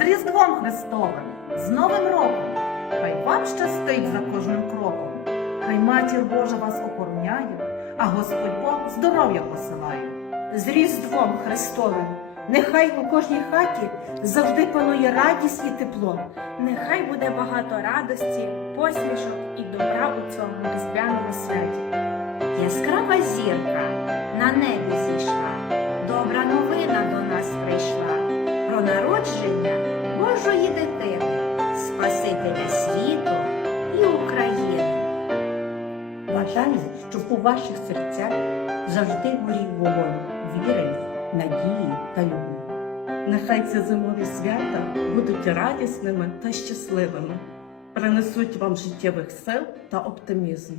Різдвом Христовим, з Новим роком! Хай вам щастить за кожним кроком. Хай матір Божа вас охороняє, а Господь Бог здоров'я посилає. з Різдвом Христовим. Нехай у кожній хаті завжди панує радість і тепло. Нехай буде багато радості, посмішок і добра у цьому різдвяному святі. Яскрава зірка на небі Бажаю, щоб у ваших серцях завжди горів вогонь віри, надії та любові. Нехай ці зимові свята будуть радісними та щасливими, принесуть вам життєвих сил та оптимізму.